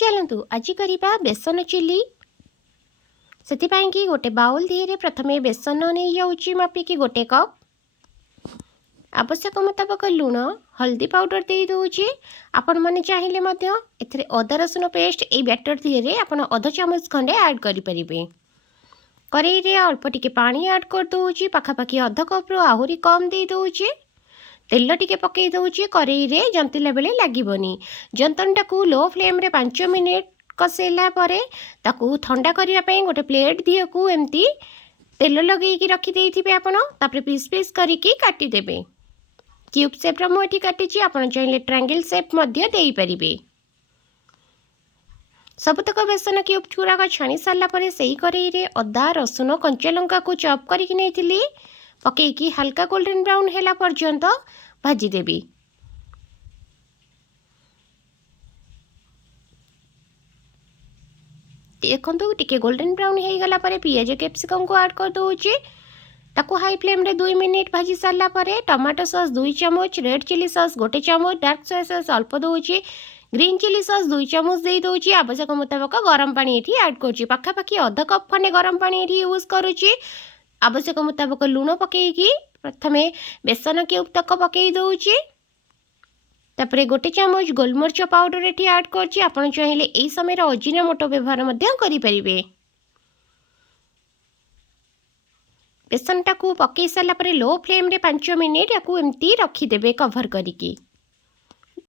चलतु आज करवा बेसन चिली से गोटे बाउल धीरे प्रथमे बेसन नहीं जाऊँगी मापिकी गोटे कप आवश्यक मुताबक लुण हल्दी पाउडर दे दूची आपण मैंने चाहिए ए अदा रसुण पेस्ट ये बैटर धीरे आपण अध चामच खंडे ऐड करें कड़ाई रे अल्प टिके पानी ऐड कर दूची पाखापाखि अध कप रु आहरी कम दे दूची तेल टिके पकई दूची कड़ाई रे जंतिला बेले लागबनी जंतनटा को लो फ्लेम रे 5 मिनिट कसेला परे ताकू ठंडा करने गोटे प्लेट दिए को एमती तेल लगे रखी देथिबे आपण तापर पीस पीस करिकी काटी देबे क्यूब शेप रो मोठी काटिची आपण चाहिए ट्रायंगल शेप मध्य देई परिबे सबतक बेसन क्यूब चूरा छाणी सारा पर से कड़ाई रे अदा रसुण कंचा लंका को चॉप करके नहीं पकईकी हल्का गोल्डन ब्राउन हैला पर्यंत भाजी देबी देखो टिके गोल्डन ब्राउन हो गला पर पियाज कैप्सिकम को ऐड कर दूची ताकू हाई फ्लेम रे 2 मिनिट भाजी सारा पर टमाटो सॉस 2 चम्मच रेड चिली सॉस गोटे चम्मच डार्क सोया सॉस अल्प दूची ग्रीन चिली सॉस 2 चम्मच दे दूची आवश्यक मुताबक गरम पानी ये ऐड करुँची पाखापाखि अध कप खंडे गरम पानी ये यूज करुँची आवश्यक मुताबक लुण पकईकी प्रथमे बेसन क्यूब तक पकई दूची तापरे गोटे चामच गोलमरिच पाउडर ये ऐड करछि आपण चाहिए यही समय अजिनोमोटो व्यवहार करि परिबे बेसन टाकू पकई सारा लो फ्लेम रे 5 मिनिट याकू एमती रखीदेवे कभर करिकी